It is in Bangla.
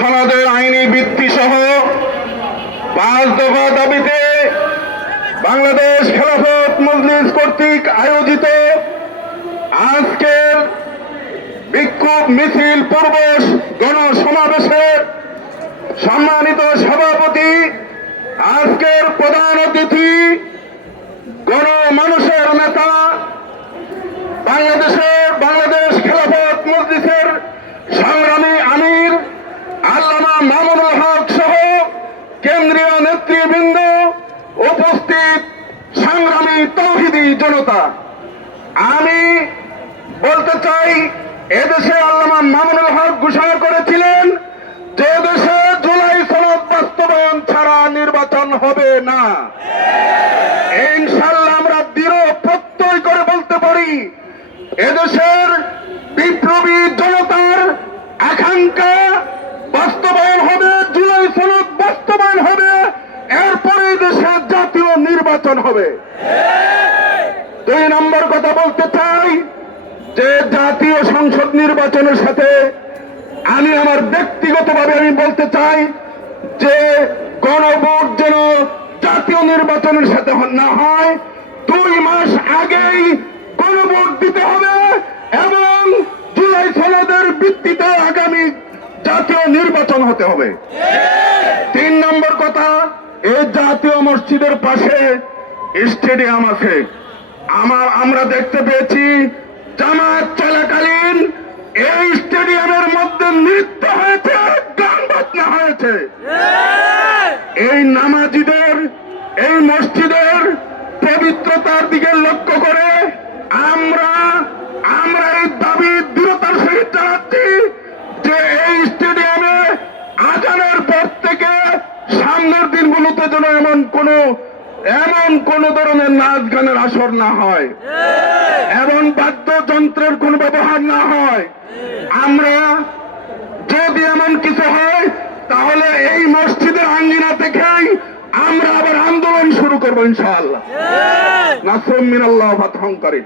সনদের আইনি ভিত্তি সহ পাঁচ দফা দাবিতে বাংলাদেশ খেলাফত মজলিস কর্তৃক আয়োজিত আজকের বিক্ষোভ মিছিল পূর্ব গণসমাবেশের সম্মানিত সভাপতি, আজকের প্রধান অতিথি, গণমানুষের নেতা, বাংলাদেশের বাংলাদেশ খেলাফত মজলিসের সংগ্রামী আমির আল্লামা মামুনুল হক সহ কেন্দ্রীয় নেতৃবৃন্দ উপস্থিত সংগ্রামী তৌহিদি জনতা। আমি বলতে চাই, এদেশে আল্লামা মামুনুল হক ঘোষণা করেছিলেন যে দেশে জুলাই সনদ বাস্তবায়ন ছাড়া নির্বাচন হবে না। ইনশাল্লাহ আমরা দৃঢ় প্রত্যয় করে বলতে পারি, এদেশের বিপ্লবী জনতার আকাঙ্ক্ষা বাস্তবায়ন হবে জুলাই সনদ বাস্তবায়ন হবে এরপরে দেশে জাতীয় নির্বাচন হবে। দুই নম্বর কথা বলতে চাই যে জাতীয় সংসদ নির্বাচনের সাথে আমি আমার ব্যক্তিগতভাবে আমি বলতে চাই যে গণভোট যেন জাতীয় নির্বাচনের সাথে না হয়, দুই মাস আগেই গণভোট দিতে হবে এবং জুলাই সনদের ভিত্তিতে আগামী জাতীয় নির্বাচন হতে হবে। তিন নম্বর কথা, এই জাতীয় মসজিদের পাশে স্টেডিয়াম আছে। আমার আমরা দেখতে পেয়েছি জামাত চলাকালীন এই স্টেডিয়ামের মধ্যে নৃত্য হয়েছে, গান বাজনা হয়েছে। এই নামাজিদের, এই মসজিদের পবিত্রতার দিকে লক্ষ্য করে আমরা আমরা এই দাবি দৃঢ়তার সহিত জানাচ্ছি যে এই স্টেডিয়ামে আজানের পর থেকে সামনের দিনগুলোতে যেন এমন কোন এমন কোন ধরনের নাচ গানের আসর না হয়। এমন বাদ্যযন্ত্রের কোন ব্যবহার না হয়। আমরা যদি এমন কিছু হয়, তাহলে এই মসজিদের আঙ্গিনা থেকেই আমরা আবার আন্দোলন শুরু করব ইনশাআল্লাহ। নাসমিন ফাতহুম করিম।